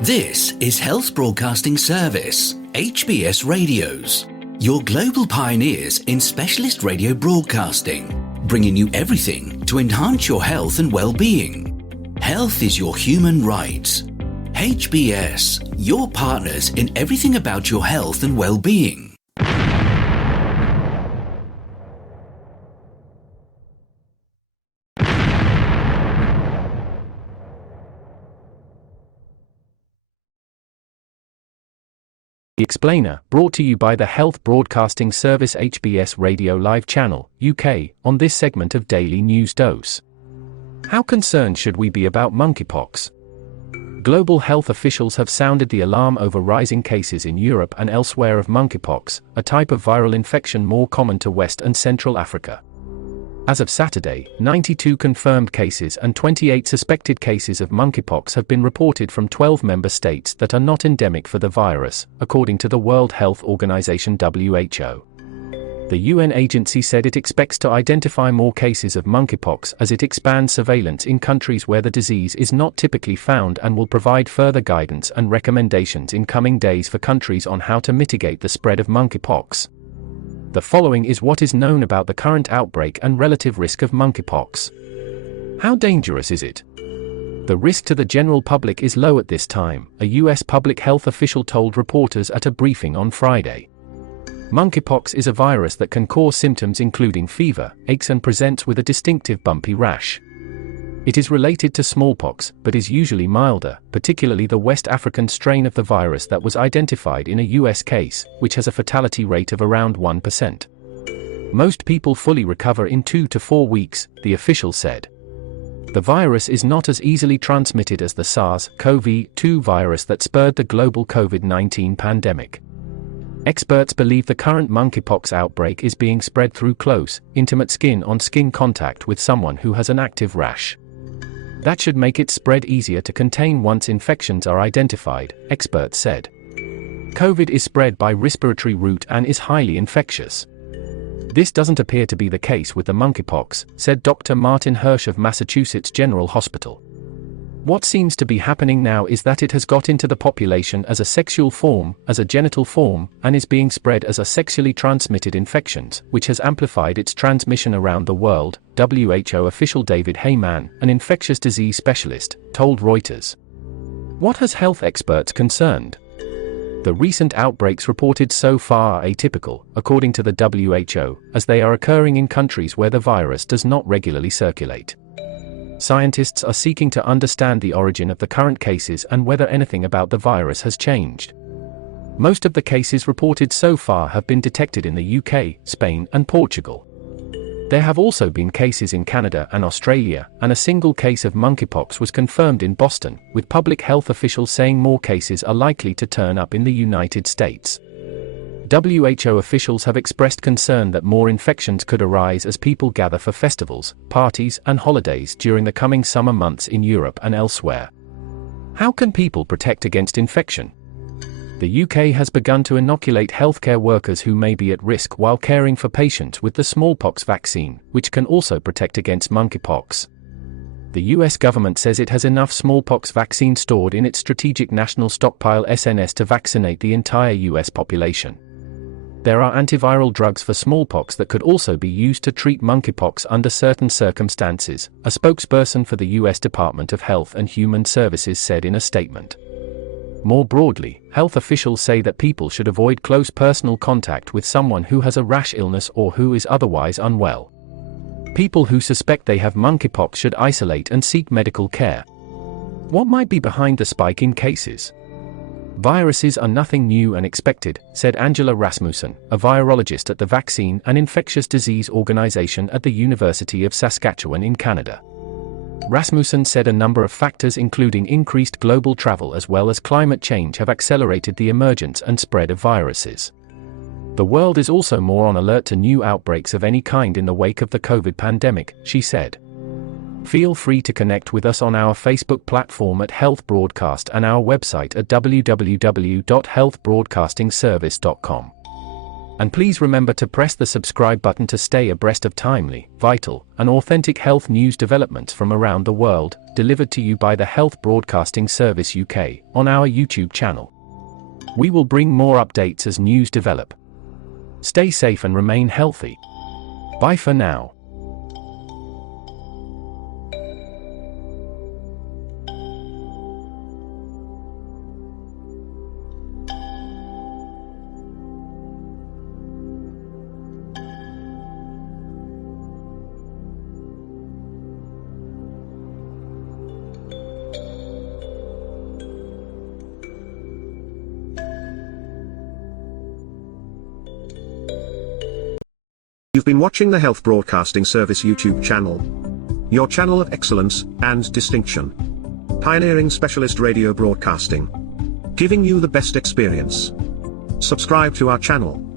This is Health Broadcasting Service HBS Radios, your global pioneers in specialist radio broadcasting, bringing you everything to enhance your health and well-being. Health is your human right. HBS, your partners in everything about your health and well-being. The Explainer, brought to you by the Health Broadcasting Service HBS Radio Live Channel, UK, on this segment of Daily News Dose. How concerned should we be about monkeypox? Global health officials have sounded the alarm over rising cases in Europe and elsewhere of monkeypox, a type of viral infection more common to West and Central Africa. As of Saturday, 92 confirmed cases and 28 suspected cases of monkeypox have been reported from 12 member states that are not endemic for the virus, according to the World Health Organization (WHO). The UN agency said it expects to identify more cases of monkeypox as it expands surveillance in countries where the disease is not typically found, and will provide further guidance and recommendations in coming days for countries on how to mitigate the spread of monkeypox. The following is what is known about the current outbreak and relative risk of monkeypox. How dangerous is it? The risk to the general public is low at this time, a US public health official told reporters at a briefing on Friday. Monkeypox is a virus that can cause symptoms including fever, aches, and presents with a distinctive bumpy rash. It is related to smallpox, but is usually milder, particularly the West African strain of the virus that was identified in a US case, which has a fatality rate of around 1%. Most people fully recover in 2 to 4 weeks, the official said. The virus is not as easily transmitted as the SARS-CoV-2 virus that spurred the global COVID-19 pandemic. Experts believe the current monkeypox outbreak is being spread through close, intimate skin-on-skin contact with someone who has an active rash. That should make it spread easier to contain once infections are identified, experts said. COVID is spread by respiratory route and is highly infectious. This doesn't appear to be the case with the monkeypox, said Dr. Martin Hirsch of Massachusetts General Hospital. What seems to be happening now is that it has got into the population as a sexual form, as a genital form, and is being spread as a sexually transmitted infection, which has amplified its transmission around the world, WHO official David Heyman, an infectious disease specialist, told Reuters. What has health experts concerned? The recent outbreaks reported so far are atypical, according to the WHO, as they are occurring in countries where the virus does not regularly circulate. Scientists are seeking to understand the origin of the current cases and whether anything about the virus has changed. Most of the cases reported so far have been detected in the UK, Spain, and Portugal. There have also been cases in Canada and Australia, and a single case of monkeypox was confirmed in Boston, with public health officials saying more cases are likely to turn up in the United States. WHO officials have expressed concern that more infections could arise as people gather for festivals, parties, and holidays during the coming summer months in Europe and elsewhere. How can people protect against infection? The UK has begun to inoculate healthcare workers who may be at risk while caring for patients with the smallpox vaccine, which can also protect against monkeypox. The US government says it has enough smallpox vaccine stored in its Strategic National Stockpile (SNS) to vaccinate the entire US population. There are antiviral drugs for smallpox that could also be used to treat monkeypox under certain circumstances, a spokesperson for the US Department of Health and Human Services said in a statement. More broadly, health officials say that people should avoid close personal contact with someone who has a rash illness or who is otherwise unwell. People who suspect they have monkeypox should isolate and seek medical care. What might be behind the spike in cases? Viruses are nothing new and expected, said Angela Rasmussen, a virologist at the Vaccine and Infectious Disease Organization at the University of Saskatchewan in Canada. Rasmussen said a number of factors including increased global travel as well as climate change have accelerated the emergence and spread of viruses. The world is also more on alert to new outbreaks of any kind in the wake of the COVID pandemic, she said. Feel free to connect with us on our Facebook platform at Health Broadcast and our website at www.healthbroadcastingservice.com. And please remember to press the subscribe button to stay abreast of timely, vital, and authentic health news developments from around the world, delivered to you by the Health Broadcasting Service UK on our YouTube channel. We will bring more updates as news develop. Stay safe and remain healthy. Bye for now. You've been watching the Health Broadcasting Service YouTube channel. Your channel of excellence and distinction. Pioneering specialist radio broadcasting. Giving you the best experience. Subscribe to our channel.